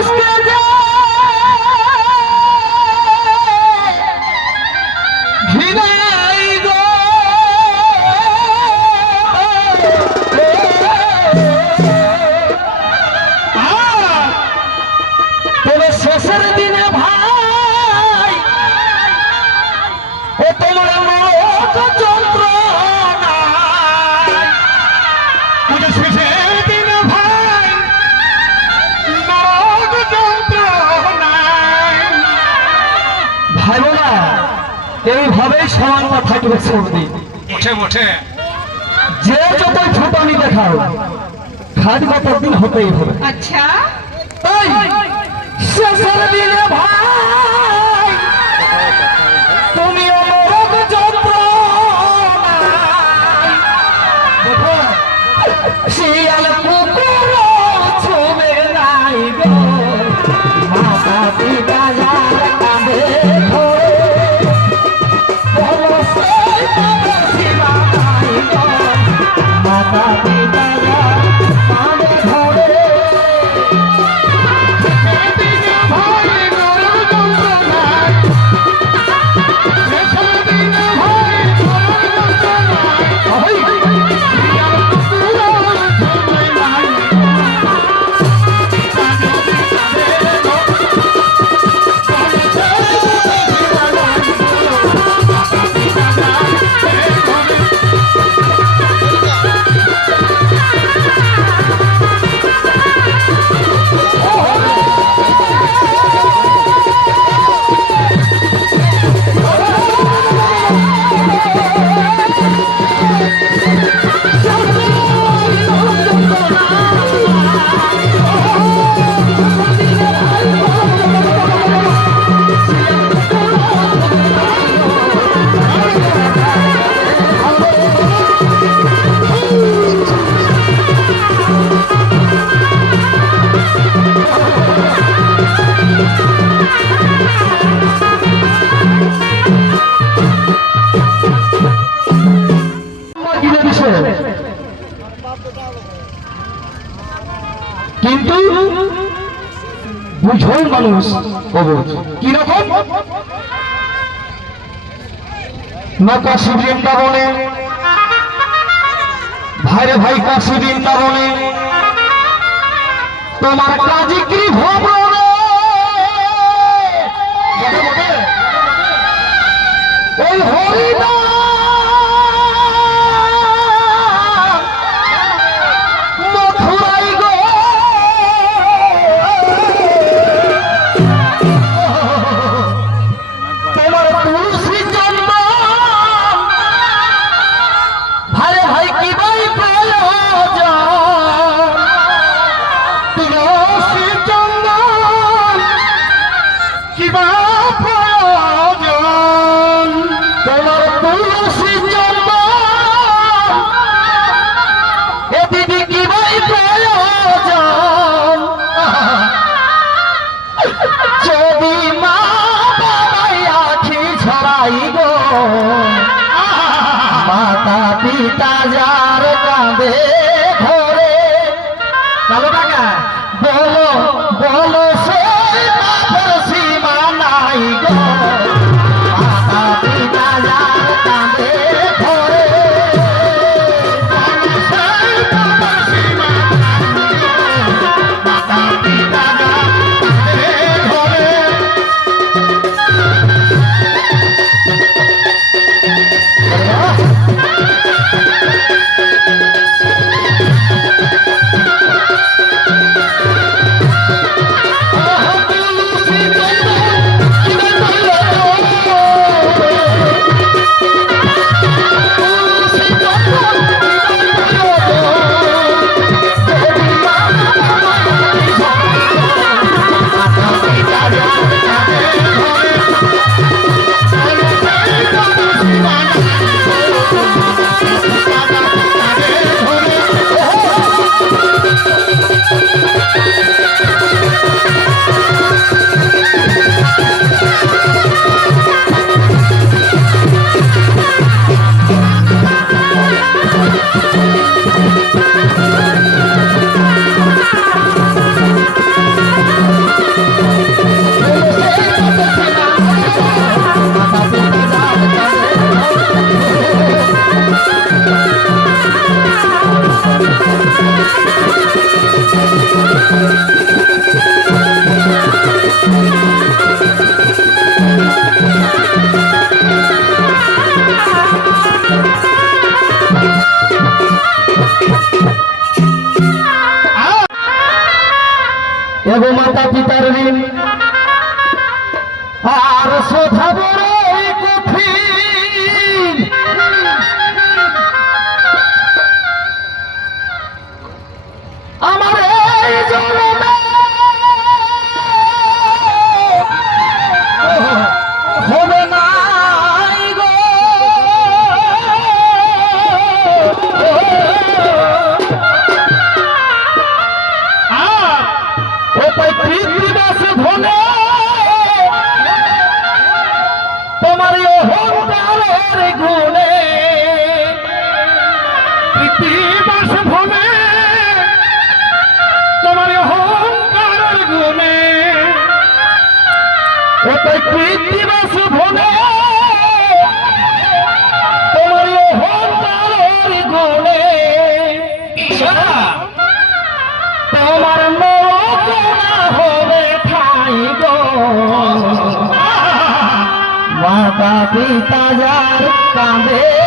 মানুষকে সমানতা থাকবে সর্দি উঠে উঠে যে যতই ফুটানি দেখাও খাজবা তোর দিন হতেই হবে। আচ্ছা। তাই শেষের দিনে ভাই মানুষ অবুঝ কীরকম? কাশি বৃন্দাবনে ভাইরে ভাই কাশি বৃন্দাবনে তোমার কাজিক্রি কি ভবনে মাতা পিতা যার কাঁদে টাকা বলো বলো সে পাপের সীমা নাই গো। দেব মাতা পিতার ঋণ। আর শ্রদ্ধা রে ও তাই তোমার অহংকারের গুণে। তোমার মরকনা হবে ঠাই গো। মাতা পিতা যার কাঁধে